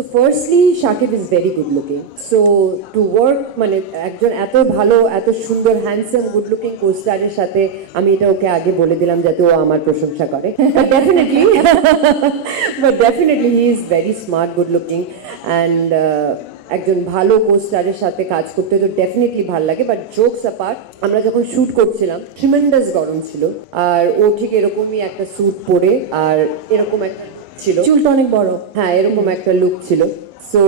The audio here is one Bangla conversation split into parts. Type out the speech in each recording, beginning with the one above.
Firstly Shakib is very good looking, so to work মানে একজন এত ভালো এত সুন্দর হ্যান্ডসাম গুড লুকিং কোস্টারের সাথে, আমি এটা ওকে আগে বলে দিলাম যাতে ও আমার প্রশংসা করে। Definitely he is very smart, good looking and একজন ভালো কোস্টারের সাথে কাজ করতে তো ডেফিনেটলি ভালো লাগে। বাট জোকস অ্যাপার্ট, আমরা যখন শ্যুট করছিলাম ট্রিমেন্ডাস গরম ছিল, আর ও ঠিক এরকমই একটা স্যুট পরে আর এরকম একটা ছিল, চুলটা অনেক বড়, হ্যাঁ এরকম একটা লুক ছিল। সো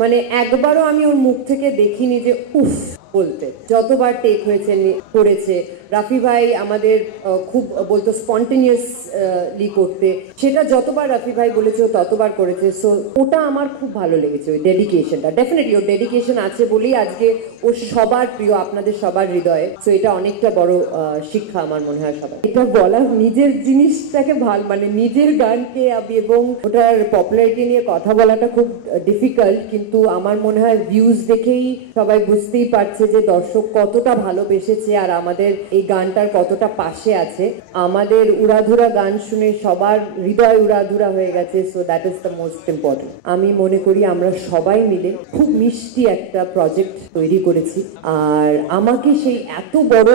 মানে একবারও আমি ওর মুখ থেকে দেখিনি যে উফ বলতে। যতবার টেক হয়েছে করেছে, রাফি ভাই আমাদের খুব বলতো স্পন্টেনিয়াসলি করতে, সেটা যতবার রাফি ভাই বলেছে ও ততবার করেছে। সো ওটা আমার খুব ভালো লেগেছে, ওই ডেডিকেশনটা। ডেফিনেটলি ওর ডেডিকেশন আছে বলেই আজকে ও সবার প্রিয়, আপনাদের সবার হৃদয়ে। সো এটা অনেকটা বড় শিক্ষা আমার মনে হয় সবার। এটা বলা নিজের জিনিসটাকে মানে নিজের গানকে এবং ওটার পপুলারিটি নিয়ে কথা বলাটা খুব ডিফিকাল্ট, কিন্তু আমার মনে হয় ভিউজ দেখেই সবাই বুঝতেই পারছে যে দর্শক কতটা ভালোবেসেছে আর আমাদের এই গানটার কতটা পাশে আছে। আমাদের উড়াধুরা গান শুনে সবার হৃদয় উড়াধুরা হয়ে গেছে। So that is the most important. আমি মনে করি আমরা সবাই মিলে খুব মিষ্টি একটা প্রজেক্ট তৈরি করেছি, আর আমাকে সেই এত বড়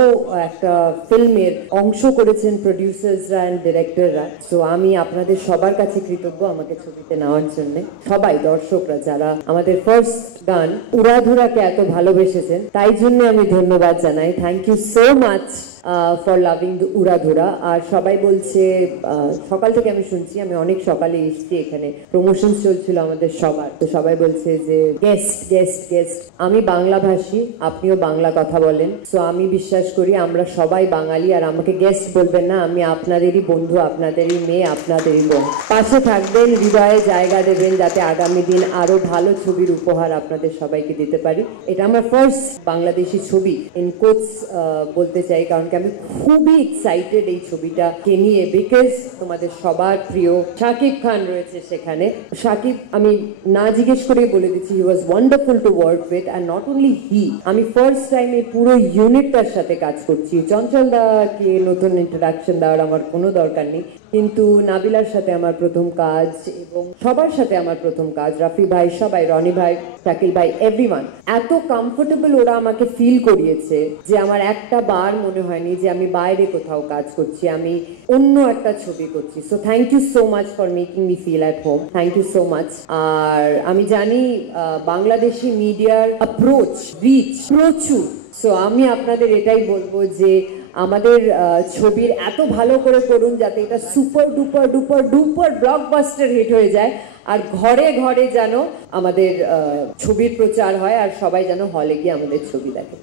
একটা ফিল্মের অংশ করেছেন প্রডিউসার্সরা অ্যান্ড ডিরেক্টররা। সো আমি আপনাদের সবার কাছে কৃতজ্ঞ আমাকে ছবিতে নেওয়ার জন্য। সবাই দর্শকরা যারা আমাদের ফার্স্ট গান উড়াধুরাকে এত ভালোবেসেছেন, তাই জন্য আমি ধন্যবাদ জানাই। Thank you so much for loving Uradhura. আর সবাই বলছে, সকাল থেকে আমি শুনছি, আমি অনেক সকালে এসেছি এখানে, প্রমোশন চলছিল আমাদের সবার, তো সবাই বলছে যে গেস্ট গেস্ট গেস্ট। আমি বাংলা ভাষী, আপনিও বাংলা কথা বলেন, সো আমি বিশ্বাস করি আমরা সবাই বাঙালি, আর আমাকে গেস্ট বলবেন না, আমি আপনাদেরই বন্ধু, আপনাদেরই মেয়ে, আপনাদেরই বোন। পাশে থাকবেন, হৃদয়ে জায়গা দেবেন, যাতে আগামী দিন আরো ভালো ছবির উপহার আপনাদের সবাইকে দিতে পারি। এটা আমার ফার্স্ট বাংলাদেশি ছবি, ইন কোটস বলতে চাই, কারণ আমি খুবই এক্সাইটেড এই ছবিটাকে নিয়ে, বিকজ তোমাদের সবার প্রিয় শাকিব খান রয়েছে সেখানে। শাকিব আমি না জিজ্ঞেস করে বলে দিচ্ছি, he was wonderful to work with, and not only he, আমি ফার্স্ট টাইম এই পুরো ইউনিটটার সাথে কাজ করছি। চঞ্চল দাকে নতুন ইন্ট্রোডাকশন দেওয়ার আমার কোনো দরকার নেই, কিন্তু নাবিলার সাথে আমার প্রথম কাজ, এবং সবার সাথে আমার প্রথম কাজ, রাফি ভাই, সবাই, রনি ভাই, শাকিল ভাই, এভরিওয়ান এত কমফোর্টেবল ওরা আমাকে ফিল করিয়েছে যে আমার একটা বার মনে হয়নি যে আমি বাইরে কোথাও কাজ করছি, আমি অন্য একটা ছবি করছি। So thank you so much for making me feel at home, thank you so much. আর আমি জানি বাংলাদেশি মিডিয়ার অ্যাপ্রোচ, রিচ প্রচুর। সো আমি আপনাদের এটাই বলবো যে আমাদের ছবির এত ভালো করে করুন যাতে এটা super duper duper duper blockbuster hit হয়ে যায়, আর ঘরে ঘরে যেন আমাদের ছবির প্রচার হয়, আর সবাই যেন হলে গিয়ে আমাদের ছবি দেখে।